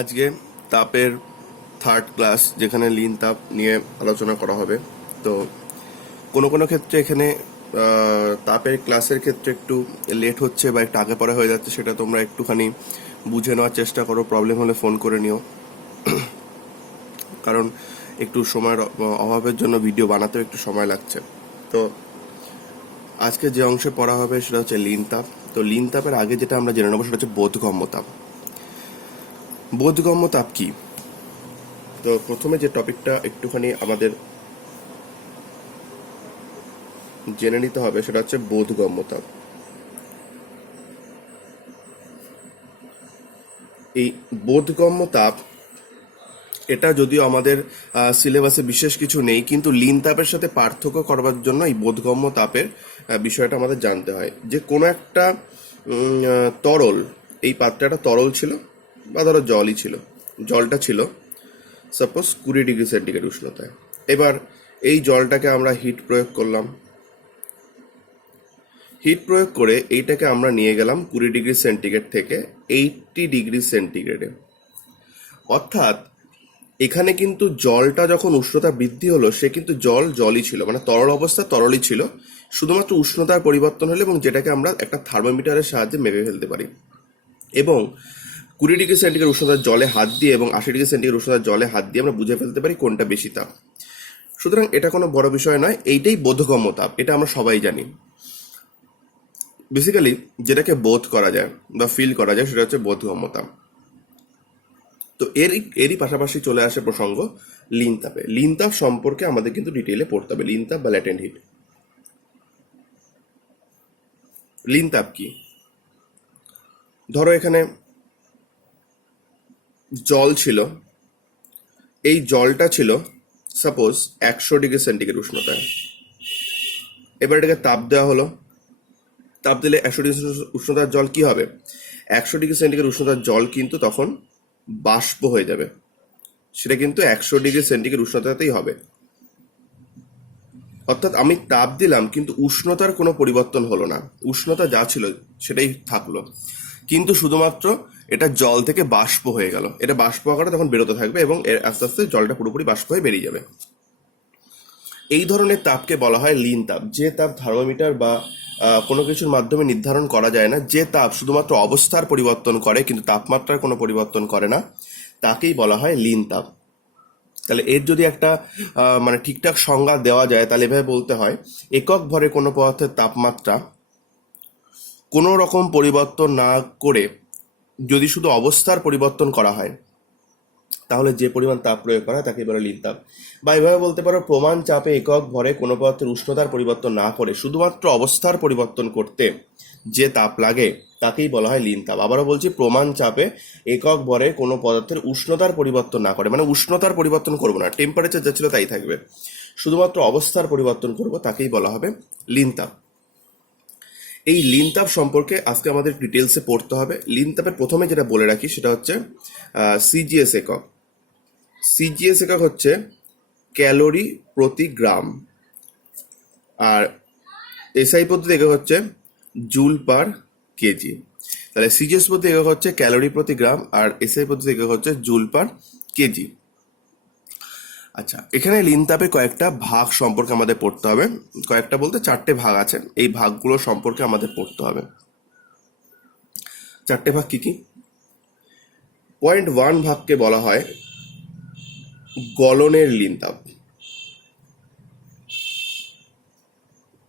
আজকে তাপের third class, যেখানে লিন তাপ নিয়ে আলোচনা করা হবে। তো কোনো কোনো ক্ষেত্রে এখানে তাপের ক্লাসের ক্ষেত্রে একটু লেট হচ্ছে বা একটু আগে পরে হয়ে যাচ্ছে, সেটা তোমরা একটুখানি বুঝে নেওয়ার চেষ্টা করো। প্রবলেম হলে ফোন করে নিও, কারণ একটু সময়ের অভাবের জন্য ভিডিও বানাতেও একটু সময় লাগছে। তো আজকে যে অংশে পড়া হবে সেটা হচ্ছে লিন তাপ। তো লিন তাপের আগে যেটা আমরা জেনে নেবো সেটা হচ্ছে বোধগম্য তাপ। বোধগম্য তাপ কি? তো প্রথমে যে টপিকটা একটুখানি আমাদের জেনে নিতে হবে সেটা হচ্ছে বোধগম্য তাপ। এই বোধগম্য তাপ, এটা যদিও আমাদের সিলেবাসে বিশেষ কিছু নেই, কিন্তু লিন তাপের সাথে পার্থক্য করবার জন্য এই বোধগম্য তাপের বিষয়টা আমাদের জানতে হয়। যে কোনো একটা তরল, এই পাত্রটা তরল ছিল বা ধরো জলই ছিল, জলটা ছিল সাপোজ 20 ডিগ্রি সেন্টিগ্রেড উষ্ণতায়। এবার এই জলটাকে আমরা হিট প্রয়োগ করলাম, হিট প্রয়োগ করে এইটাকে আমরা নিয়ে গেলাম 20 ডিগ্রি সেন্টিগ্রেড থেকে 80 ডিগ্রি সেন্টিগ্রেডে। অর্থাৎ এখানে কিন্তু জলটা যখন উষ্ণতা বৃদ্ধি হলো, সে কিন্তু জলই ছিল, মানে তরল অবস্থা তরলই ছিল, শুধুমাত্র উষ্ণতার পরিবর্তন হলো, এবং যেটাকে আমরা একটা থার্মোমিটারের সাহায্যে মেপে ফেলতে পারি। এবং 20 ডিগ্রি সেন্টিগ্রেড উষ্ণতার জলে হাত দিয়ে এবং 80 ডিগ্রি সেন্টিগ্রেড উষ্ণতার জলে হাত দিয়ে আমরা বুঝে ফেলতে পারি কোনটা বেশি তাপ। সুতরাং এটা কোনো বড় বিষয় নয়, এইটাই বোধগম্য তাপ, এটা আমরা সবাই জানি। বেসিক্যালি যেটাকে বোধ করা যায় বা ফিল করা যায় সেটা হচ্ছে বোধগম্য তাপ। তো এরই পাশাপাশি চলে আসে প্রসঙ্গ লিন তাপে। লিন তাপ সম্পর্কে আমাদের কিন্তু ডিটেইলে পড়তে হবে। লিন তাপ বা ল্যাটেন্ট হিট। লিন তাপ কি? ধরো এখানে জল ছিল, এই জলটা ছিল সাপোজ 100 ডিগ্রি সেন্টিগ্রেড উষ্ণতায়। এবার এটাকে তাপ দেওয়া হলো, তাপ দিলে 100 ডিগ্রি উষ্ণতার জল কি হবে? 100 ডিগ্রি সেন্টিগ্রেড উষ্ণতার জল কিন্তু তখন বাষ্প হয়ে যাবে, সেটা কিন্তু 100 ডিগ্রি সেন্টিগ্রেড উষ্ণতাতেই হবে। অর্থাৎ আমি তাপ দিলাম কিন্তু উষ্ণতার কোনো পরিবর্তন হলো না, উষ্ণতা যা ছিল সেটাই থাকলো, কিন্তু শুধুমাত্র এটা জল থেকে বাষ্প হয়ে গেল। এটা বাষ্প আকারে তখন বেরোতে থাকবে এবং এর আস্তে আস্তে জলটা পুরোপুরি বাষ্প হয়ে বেরিয়ে যাবে। এই ধরনের তাপকে বলা হয় লিন তাপ। যে তাপ থার্মোমিটার বা কোনো কিছুর মাধ্যমে নির্ধারণ করা যায় না, যে তাপ শুধুমাত্র অবস্থার পরিবর্তন করে কিন্তু তাপমাত্রার কোনো পরিবর্তন করে না, তাকেই বলা হয় লিন তাপ। তাহলে এর যদি একটা মানে ঠিকঠাক সংজ্ঞা দেওয়া যায়, তাহলে এভাবে বলতে হয়, একক ভরে কোনো পদার্থের তাপমাত্রা কোনো রকম পরিবর্তন না করে যদি শুধু অবস্থার পরিবর্তন করা হয়, তাহলে যে পরিমাণ তাপ প্রয়োগ করা হয় তাকে বলে লিন তাপ। বা এভাবে বলতে পারো, প্রমাণ চাপে একক ভরে কোনো পদার্থের উষ্ণতার পরিবর্তন না করে শুধুমাত্র অবস্থার পরিবর্তন করতে যে তাপ লাগে তাকেই বলা হয় লিন তাপ। আবারও বলছি, প্রমাণ চাপে একক ভরে কোনো পদার্থের উষ্ণতার পরিবর্তন না করে, মানে উষ্ণতার পরিবর্তন করবো না, টেম্পারেচার যা ছিল তাই থাকবে, শুধুমাত্র অবস্থার পরিবর্তন করব, তাকেই বলা হবে লিন তাপ। এই লিন তাপ সম্পর্কে আজকে আমাদের ডিটেলসে পড়তে হবে। লিন তাপের প্রথমে যেটা বলে রাখি সেটা হচ্ছে সিজিএস একক। সিজিএস একক হচ্ছে ক্যালোরি প্রতি গ্রাম, আর এসআই পদ্ধতি একক হচ্ছে জুল পার কেজি। তাহলে সিজিএস পদ্ধতি একক হচ্ছে ক্যালোরি প্রতি গ্রাম, আর এসআই পদ্ধতি একক হচ্ছে জুল পার কেজি। আচ্ছা, এখানে লিন তাপের কয়েকটা ভাগ সম্পর্কে আমাদের পড়তে হবে। কয়েকটা বলতে 4টে ভাগ আছে, এই ভাগগুলো সম্পর্কে আমাদের পড়তে হবে। 4টে ভাগ কি কি? পয়েন্ট 1 ভাগকে বলা হয় গলনের লিন তাপ।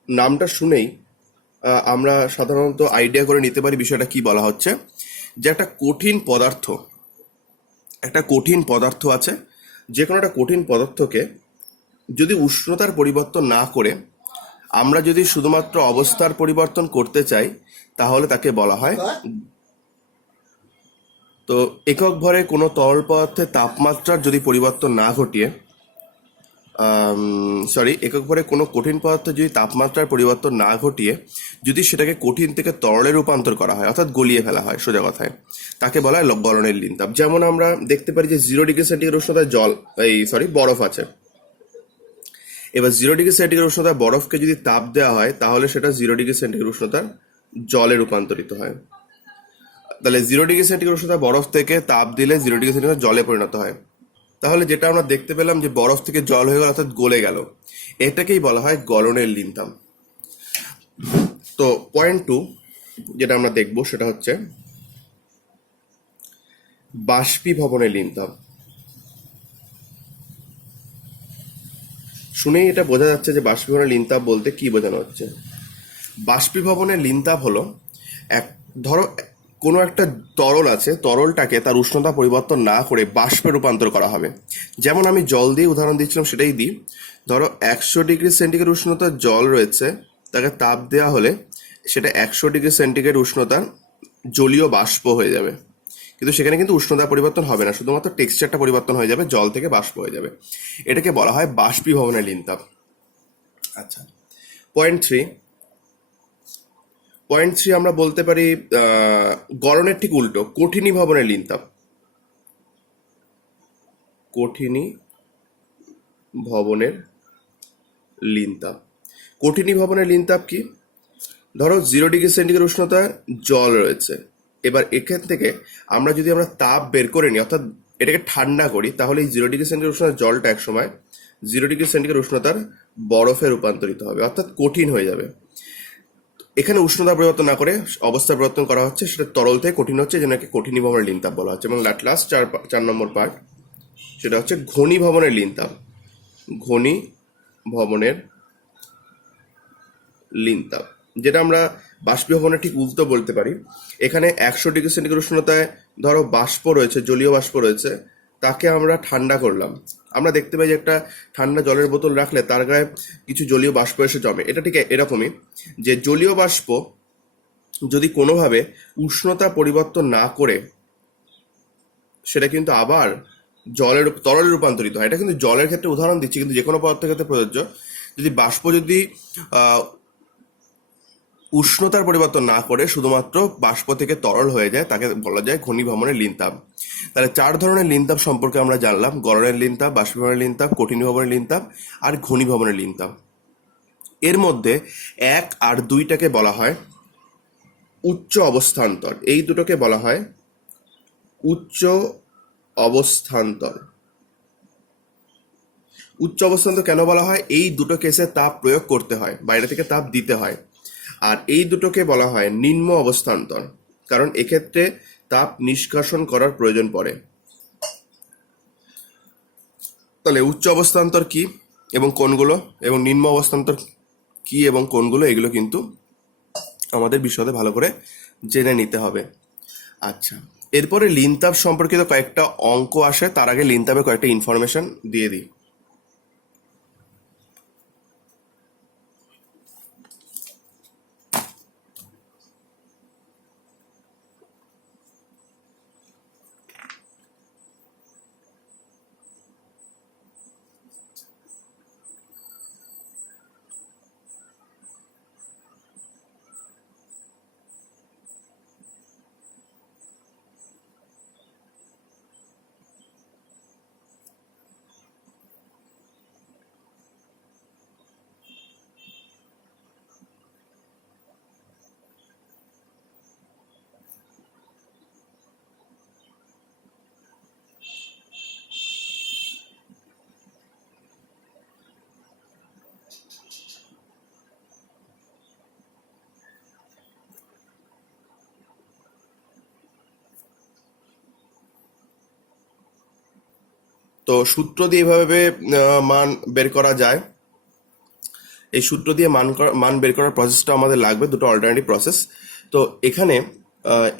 নামটা শুনেই আমরা সাধারণত আইডিয়া করে নিতে পারি বিষয়টা কি বলা হচ্ছে। যে একটা কঠিন পদার্থ আছে, যে কোনো একটা কঠিন পদার্থকে যদি উষ্ণতার পরিবর্তন না করে আমরা যদি শুধুমাত্র অবস্থার পরিবর্তন করতে চাই, তাহলে তাকে বলা হয়। তো একক ভরে কোনো তরল পদার্থের তাপমাত্রার যদি পরিবর্তন না ঘটিয়ে একক ভরে কোনো কঠিন পদার্থ যদি তাপমাত্রার পরিবর্তন না ঘটিয়ে যদি সেটাকে কঠিন থেকে তরলে রূপান্তর করা হয়, অর্থাৎ গলিয়ে ফেলা হয় সোজা কথায়, তাকে বলা হয় গলনের লিন তাপ। যেমন আমরা দেখতে পারি যে 0 ডিগ্রি সেন্টিগ্রেড উষ্ণতায় বরফ আছে। এবার 0 ডিগ্রি সেন্টিগ্রেড উষ্ণতায় বরফকে যদি তাপ দেওয়া হয়, তাহলে সেটা 0 ডিগ্রি সেন্টিগ্রেড উষ্ণতার জলে রূপান্তরিত হয়। তাহলে 0 ডিগ্রি সেন্টিগ্রেড উষ্ণতা বরফ থেকে তাপ দিলে 0 ডিগ্রি সেন্টিগ্রেড জলে পরিণত হয়। তাহলে যেটা আমরা দেখতে পেলাম যে বরফ থেকে জল হয়ে গেল, অর্থাৎ গলে গেল, এটাকেই বলা হয় গলনের লিনতাপ। তো পয়েন্ট 2 যেটা আমরা দেখব সেটা হচ্ছে বাষ্পীভবনের লিনতাপ। শুনেই এটা বোঝা যাচ্ছে যে বাষ্পীভবনের লিনতাপ বলতে কি বোঝানো হচ্ছে। বাষ্পীভবনের লিনতাপ হলো ধরো কোনো একটা তরল আছে, তরলটাকে তার উষ্ণতা পরিবর্তন না করে বাষ্পে রূপান্তর করা হবে। যেমন আমি জল দিয়ে উদাহরণ দিচ্ছিলাম, সেটাই দিই। ধরো 100 ডিগ্রি সেন্টিগ্রেড উষ্ণতার জল রয়েছে, তাকে তাপ দেওয়া হলে সেটা 100 ডিগ্রি সেন্টিগ্রেড উষ্ণতার জলীয় বাষ্প হয়ে যাবে, কিন্তু সেখানে কিন্তু উষ্ণতা পরিবর্তন হবে না, শুধুমাত্র টেক্সচারটা পরিবর্তন হয়ে যাবে, জল থেকে বাষ্প হয়ে যাবে। এটাকে বলা হয় বাষ্পীভবনের লিনতাপ। আচ্ছা, পয়েন্ট 3 আমরা বলতে পারি গলনের ঠিক উল্টো, কঠিনীভবনের লিনতাপ। কঠিনীভবনের লিনতাপ কঠিনীভবনের লিনতাপ কি? ধরো 0 ডিগ্রি সেন্টিগ্রেড উষ্ণতায় জল রয়েছে, এবার এখান থেকে আমরা তাপ বের করে নিই, অর্থাৎ এটাকে ঠান্ডা করি, তাহলে এই 0 ডিগ্রি সেন্টিগ্রেড উষ্ণতার জলটা একসময় 0 ডিগ্রি সেন্টিগ্রেড উষ্ণতার বরফে রূপান্তরিত হবে, অর্থাৎ কঠিন হয়ে যাবে। এখানে উষ্ণতা পরিবর্তন না করে অবস্থা পরিবর্তন করা হচ্ছে, সেটা তরল থেকে কঠিন হচ্ছে, যেটাকে কঠিনীভবনের লিনতাপ বলা হচ্ছে। এবং লাস্ট 4 নম্বর পার্ট, সেটা হচ্ছে ঘনীভবনের লিনতাপ। ঘনীভবনের লিনতাপ, যেটা আমরা বাষ্পীভবনের ঠিক উল্টো বলতে পারি। এখানে 100 ডিগ্রি সেন্টিগ্রেড উষ্ণতায় ধরো বাষ্প রয়েছে, জলীয় বাষ্প রয়েছে, তাকে আমরা ঠান্ডা করলাম। আমরা দেখতে পাই যে একটা ঠান্ডা জলের বোতল রাখলে তার গায়ে কিছু জলীয় বাষ্প এসে জমে। এটা ঠিক এরকমই, যে জলীয় বাষ্প যদি কোনোভাবে উষ্ণতা পরিবর্তন না করে সেটা কিন্তু আবার তরলে রূপান্তরিত হয়। এটা কিন্তু জলের ক্ষেত্রে উদাহরণ দিচ্ছি, কিন্তু যে কোনো পদার্থের ক্ষেত্রে প্রযোজ্য। যদি বাষ্প আহ, উষ্ণতার পরিবর্তন না করে শুধুমাত্র বাষ্প থেকে তরল হয়ে যায়, তাকে বলা যায় ঘনীভবনের লিনতাপ। তাহলে 4 ধরনের লিনতাপ সম্পর্কে আমরা জানলাম: গলনের লিনতাপ, বাষ্পীভবনের লিনতাপ, কঠিনীভবনের লিনতাপ আর ঘনীভবনের লিনতাপ। এর মধ্যে 1 আর 2টাকে বলা হয় উচ্চ অবস্থান্তর। এই দুটোকে বলা হয় উচ্চ অবস্থান্তর। উচ্চ অবস্থান্তর কেন বলা হয়? এই দুটো কেসে তাপ প্রয়োগ করতে হয়, বাইরে থেকে তাপ দিতে হয়। আর এই দুটোকে বলা হয় নিম্ন অবস্থান্তর, কারণ এক্ষেত্রে তাপ নিষ্কাশন করার প্রয়োজন পড়ে। তাহলে উচ্চ অবস্থান্তর কি এবং কোনগুলো, এবং নিম্ন অবস্থান্তর কি এবং কোনগুলো, এগুলো কিন্তু আমাদের বিশদে ভালো করে জেনে নিতে হবে। আচ্ছা, এরপরে লিনতাপ সম্পর্কিত কয়েকটা অঙ্ক আসে, তার আগে লিনতাপে কয়েকটা ইনফরমেশন দিয়ে দিই। তো সূত্র দিয়ে এভাবে মান বের করা যায়। এই সূত্র দিয়ে মান বের করার প্রসেসটা আমাদের লাগবে, দুটো অল্টারনেটিভ প্রসেস। তো এখানে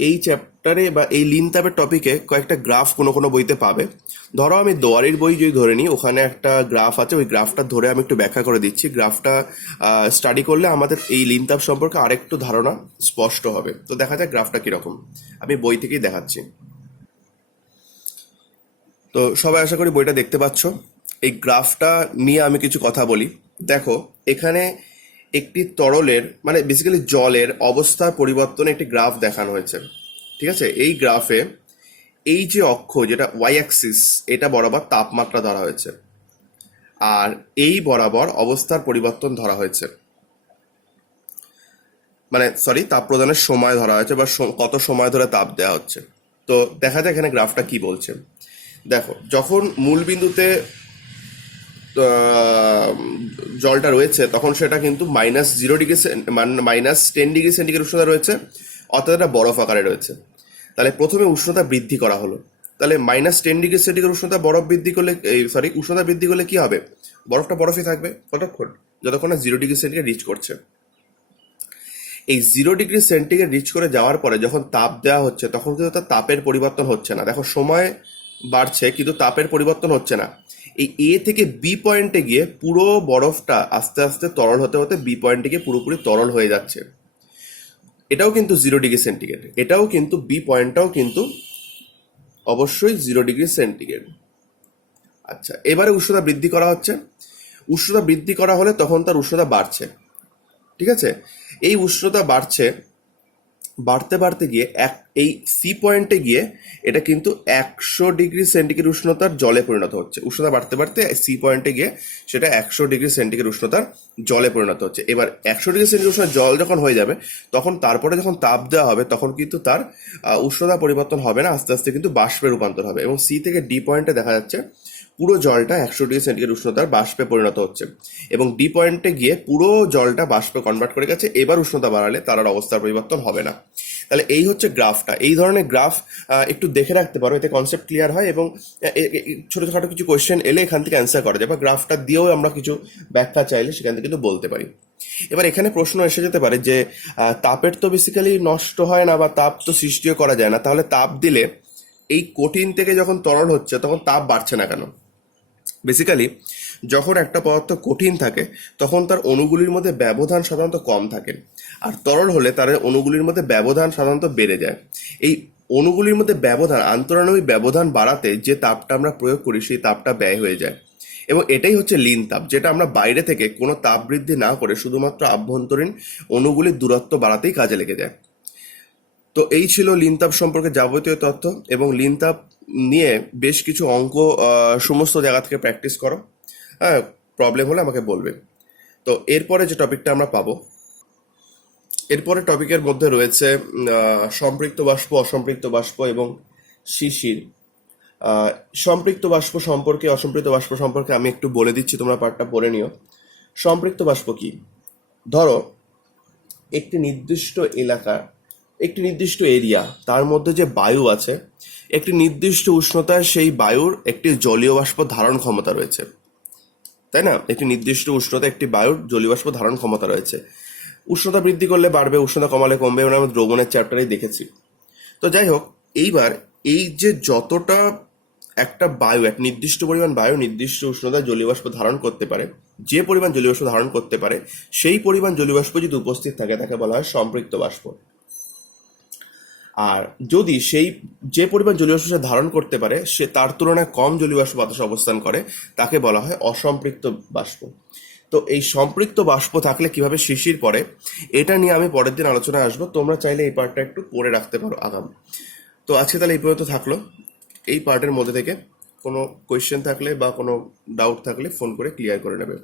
এই চ্যাপ্টারে বা এই লিনতাপের টপিকে কয়েকটা গ্রাফ কোনো কোনো বইতে পাবে। ধরো আমি দোয়ারির বই যদি ধরে নিই, ওখানে একটা গ্রাফ আছে, ওই গ্রাফটা ধরে আমি একটু ব্যাখ্যা করে দিচ্ছি। গ্রাফটা স্টাডি করলে আমাদের এই লিনতাপ সম্পর্কে আরেকটু ধারণা স্পষ্ট হবে। তো দেখা যাক গ্রাফটা কীরকম, আমি বই থেকেই দেখাচ্ছি। তো সবাই আশা করি বইটা দেখতে পাচ্ছ। এই গ্রাফটা নিয়ে আমি কিছু কথা বলি। দেখো, এখানে একটি তরলের, মানে বেসিক্যালি জলের অবস্থার পরিবর্তনে একটি গ্রাফ দেখানো হয়েছে। ঠিক আছে, এই গ্রাফে এই যে অক্ষ, যেটা ওয়াই অ্যাক্সিস, এটা বরাবর তাপমাত্রা ধরা হয়েছে, আর এই বরাবর অবস্থার পরিবর্তন ধরা হয়েছে। মানে সরি, তাপ প্রদানের সময় ধরা হয়েছে বা কত সময় ধরে তাপ দেওয়া হচ্ছে। তো দেখা যায় এখানে গ্রাফটা কি বলছে। দেখো, যখন মূল বিন্দুতে জলটা রয়েছে তখন সেটা কিন্তু -0 ডিগ্রি -10 ডিগ্রি সেন্টিগ্রেড উষ্ণতা রয়েছে, অর্থাৎ এটা বরফ আকারে রয়েছে। তাহলে প্রথমে উষ্ণতা বৃদ্ধি করা হলো। তাহলে -10 ডিগ্রি সেন্টিগ্রেড উষ্ণতা বরফ বৃদ্ধি করলে উষ্ণতা বৃদ্ধি করলে কি হবে? বরফটা বরফই থাকবে কতক্ষণ? যতক্ষণ না 0 ডিগ্রি সেন্টিগ্রেড রিচ করছে। এই 0 ডিগ্রি সেন্টিগ্রেড রিচ করে যাওয়ার পরে যখন তাপ দেওয়া হচ্ছে তখন কিন্তু তার তাপের পরিবর্তন হচ্ছে না। দেখো, সময় বাড়ছে কিন্তু তাপের পরিবর্তন হচ্ছে না। এই এ থেকে বি পয়েন্টে গিয়ে পুরো বরফটা আস্তে আস্তে তরল হতে হতে বি পয়েন্টে গিয়ে পুরোপুরি তরল হয়ে যাচ্ছে। এটাও কিন্তু 0 ডিগ্রি সেন্টিগ্রেড, এটাও কিন্তু বি পয়েন্টটাও কিন্তু অবশ্যই 0 ডিগ্রি সেন্টিগ্রেড। আচ্ছা, এবারে উষ্ণতা বৃদ্ধি করা হচ্ছে। উষ্ণতা বৃদ্ধি করা হলে তখন তার উষ্ণতা বাড়ছে, ঠিক আছে? এই উষ্ণতা বাড়তে বাড়তে গিয়ে এই সি পয়েন্টে গিয়ে এটা কিন্তু 100 ডিগ্রি সেন্টিগ্রেড উষ্ণতার জলে পরিণত হচ্ছে। উষ্ণতা বাড়তে বাড়তে সি পয়েন্টে গিয়ে সেটা 100 ডিগ্রি সেন্টিগ্রেড উষ্ণতার জলে পরিণত হচ্ছে। এবার 100 ডিগ্রি সেন্টিগ্রেড উষ্ণতার জল যখন হয়ে যাবে তখন তারপরে যখন তাপ দেওয়া হবে তখন কিন্তু তার উষ্ণতা পরিবর্তন হবে না, আস্তে আস্তে কিন্তু বাষ্পে রূপান্তর হবে। এবং সি থেকে ডি পয়েন্টে দেখা যাচ্ছে পুরো জলটা 100 ডিগ্রি সেন্টিগ্রেড উষ্ণতার বাষ্পে পরিণত হচ্ছে এবং ডি পয়েন্টে গিয়ে পুরো জলটা বাষ্পে কনভার্ট করে গেছে। এবার উষ্ণতা বাড়ালে তার আর অবস্থার পরিবর্তন হবে না। তাহলে এই হচ্ছে গ্রাফটা। এই ধরনের গ্রাফ একটু দেখে রাখতে পারো, এতে কনসেপ্ট ক্লিয়ার হয় এবং ছোটোখাটো কিছু কোয়েশ্চেন এলে এখান থেকে অ্যান্সার করা যায়, বা গ্রাফটা দিয়েও আমরা কিছু ব্যাখ্যা চাইলে সেখান থেকে কিন্তু বলতে পারি। এবার এখানে প্রশ্ন এসে যেতে পারে যে তাপের তো বেসিক্যালি নষ্ট হয় না বা তাপ তো সৃষ্টিও করা যায় না, তাহলে তাপ দিলে এই কঠিন থেকে যখন তরল হচ্ছে তখন তাপ বাড়ছে না কেন? বেসিক্যালি যখন একটা পদার্থ কঠিন থাকে তখন তার অণুগুলির মধ্যে ব্যবধান সাধারণত কম থাকে, আর তরল হলে তার অণুগুলির মধ্যে ব্যবধান সাধারণত বেড়ে যায়। এই অণুগুলির মধ্যে আন্তরাণবিক ব্যবধান বাড়াতে যে তাপটা আমরা প্রয়োগ করি সেই তাপটা ব্যয় হয়ে যায়, এবং এটাই হচ্ছে লীন তাপ, যেটা আমরা বাইরে থেকে কোনো তাপ বৃদ্ধি না করে শুধুমাত্র আভ্যন্তরীণ অণুগুলির দূরত্ব বাড়াতেই কাজে লেগে যায়। তো এই ছিল লীন তাপ সম্পর্কে যাবতীয় তথ্য, এবং লীন তাপ নিয়ে বেশ কিছু অঙ্ক সমস্ত জায়গা থেকে প্র্যাকটিস করো। হ্যাঁ, প্রবলেম হলে আমাকে বলবে। তো এরপরে যে টপিকটা আমরা পাবো, এরপরে টপিকের মধ্যে রয়েছে সম্পৃক্ত বাষ্প, অসম্পৃক্ত বাষ্প এবং শিশির। সম্পৃক্ত বাষ্প সম্পর্কে, অসম্পৃক্ত বাষ্প সম্পর্কে আমি একটু বলে দিচ্ছি, তোমরা পার্টটা পড়ে নিও। সম্পৃক্ত বাষ্প কি? ধরো একটি নির্দিষ্ট এলাকা, একটি নির্দিষ্ট এরিয়া, তার মধ্যে যে বায়ু আছে, একটি নির্দিষ্ট উষ্ণতায় সেই বায়ুর একটি জলীয় বাষ্প ধারণ ক্ষমতা রয়েছে, তাই না? একটি নির্দিষ্ট উষ্ণতা একটি বায়ুর জলীয় বাষ্প ধারণ ক্ষমতা রয়েছে। উষ্ণতা বৃদ্ধি করলে বাড়বে, উষ্ণতা কমালে কমবে, এবং আমরা দ্রবণের চ্যাপ্টারেই দেখেছি। তো যাই হোক, এইবার এই যে যতটা একটা বায়ু, এক নির্দিষ্ট পরিমাণ বায়ু নির্দিষ্ট উষ্ণতায় জলীয় বাষ্প ধারণ করতে পারে, যে পরিমাণ জলীয় বাষ্প ধারণ করতে পারে সেই পরিমাণ জলীয় বাষ্প যদি উপস্থিত থাকে তাকে বলা হয় সম্পৃক্ত বাষ্প। আর যদি যে পরিমাণ জলীয় বাষ্প ধারণ করতে পারে সে তার তুলনায় কম জলীয় বাষ্প বাতাসে অবস্থান করে তাকে বলা হয় অসম্পৃক্ত বাষ্প। তো এই সম্পৃক্ত বাষ্প থাকলে কিভাবে শিশির পড়ে এটা নিয়ে আমি পরের দিন আলোচনায় আসবো। তোমরা চাইলে এই পার্টটা একটু পড়ে রাখতে পারো আগাম। তো আজকে তাহলে এই পর্যন্ত থাকলো। এই পার্টের মধ্যে থেকে কোনো কোয়েশ্চেন থাকলে বা কোনো ডাউট থাকলে ফোন করে ক্লিয়ার করে নেবে।